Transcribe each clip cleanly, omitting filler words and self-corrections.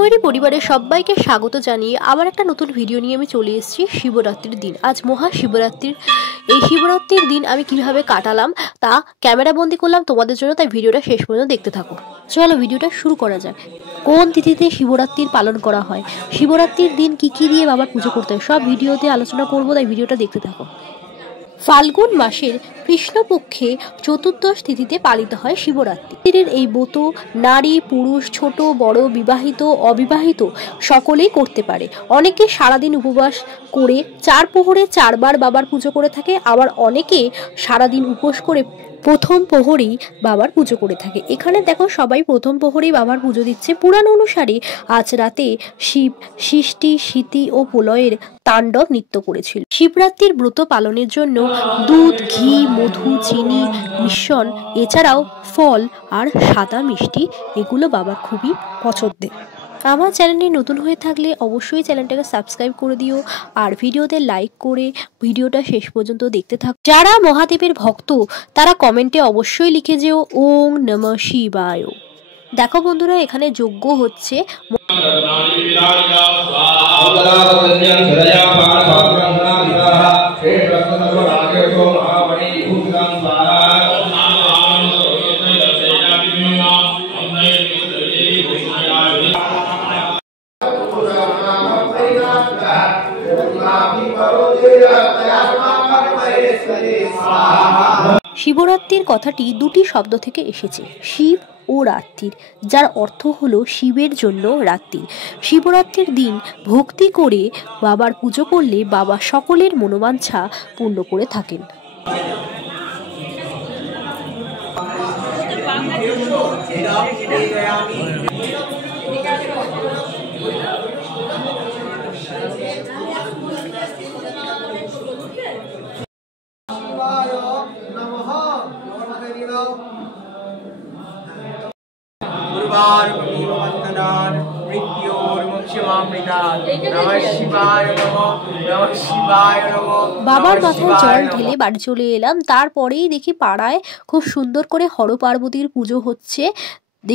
ময়ূরী পরিবারের সবাইকে স্বাগত জানিয়ে আবার একটা নতুন ভিডিও নিয়ে আমি চলে এসেছি শিবরাত্রির দিন। আজ মহাশিবরাত্রির। এই শিবরাত্রির দিন আমি কিভাবে কাটালাম তা ক্যামেরা বন্দি করলাম তোমাদের জন্য, তাই ভিডিওটা শেষ পর্যন্ত দেখতে থাকো। চলো ভিডিওটা শুরু করা যাক। কোন তিথিতে শিবরাত্রির পালন করা হয়, শিবরাত্রির দিন কি কি দিয়ে বাবার পুজো করতে হয়, সব ভিডিওতে আলোচনা করবো, তাই ভিডিওটা দেখতে থাকো। ফাল্গুন মাসের কৃষ্ণপক্ষে চতুর্দশ তিথিতে পালিত হয় শিবরাত্রি। এই ব্রত নারী পুরুষ ছোট বড় বিবাহিত অবিবাহিত সকলেই করতে পারে। অনেকে সারাদিন উপবাস করে 4 প্রহরে 4 বার বাবার পুজো করে থাকে, আবার অনেকে সারাদিন উপোস করে প্রথম প্রহরেই বাবার পুজো করে থাকে। এখানে দেখো সবাই প্রথম প্রহরেই বাবার পুজো দিচ্ছে। পুরাণ অনুসারে আজ রাতে শিব সৃষ্টি স্মৃতি ও প্রলয়ের তাণ্ডব নৃত্য করেছিল। শিবরাত্রির ব্রত পালনের জন্য দুধ ঘি মধু চিনি মিশ্রণ এছাড়াও ফল আর সাদা মিষ্টি এগুলো বাবার খুবই পছন্দের। আমার চ্যানেলে নতুন হয়ে থাকলে অবশ্যই চ্যানেলটাকে সাবস্ক্রাইব করে দিও আর ভিডিওতে লাইক করে ভিডিওটা শেষ পর্যন্ত দেখতে থাকো। যারা মহাদেবের ভক্ত তারা কমেন্টে অবশ্যই লিখে যেও ওং নমঃ শিবায়। দেখো বন্ধুরা এখানে যজ্ঞ হচ্ছে। শিবরাত্রির কথাটি দুটি শব্দ থেকে এসেছে, শিব ও রাত্রির, যার অর্থ হলো শিবের জন্য রাত্রি। শিবরাত্রির দিন ভক্তি করে বাবার পুজো করলে বাবা সকলের মনোবাঞ্ছা পূর্ণ করে থাকেন। বাবার মাথায় জল ঢেলে বাড়ি চলে এলাম। তারপরেই দেখি পাড়ায় খুব সুন্দর করে হর পার্বতীর পুজো হচ্ছে।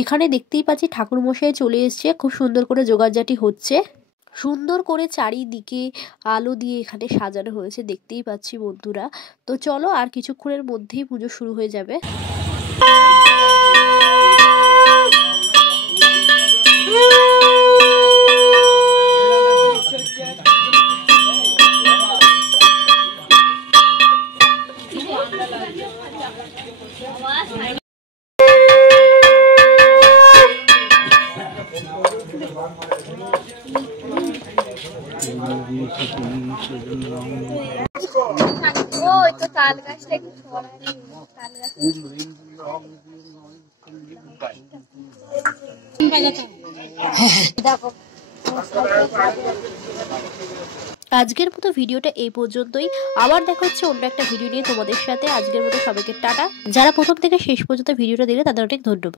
এখানে দেখতেই পাচ্ছি ঠাকুর মশাই চলে এসছে, খুব সুন্দর করে জোগাড়জাটি হচ্ছে। সুন্দর করে চারিদিকে আলো দিয়ে এখানে সাজানো হয়েছে, দেখতেই পাচ্ছি বন্ধুরা। তো চলো আর কিছুক্ষণের মধ্যেই পুজো শুরু হয়ে যাবে। ওই তো তাল গাছটা একটু আজকের মতো ভিডিওটা এই পর্যন্তই। আবার দেখা হচ্ছে অন্য একটা ভিডিও নিয়ে তোমাদের সাথে। আজকের মতো সবাইকে টাটা। যারা প্রথম থেকে শেষ পর্যন্ত ভিডিওটা দিলে তাদের অনেক ধন্যবাদ।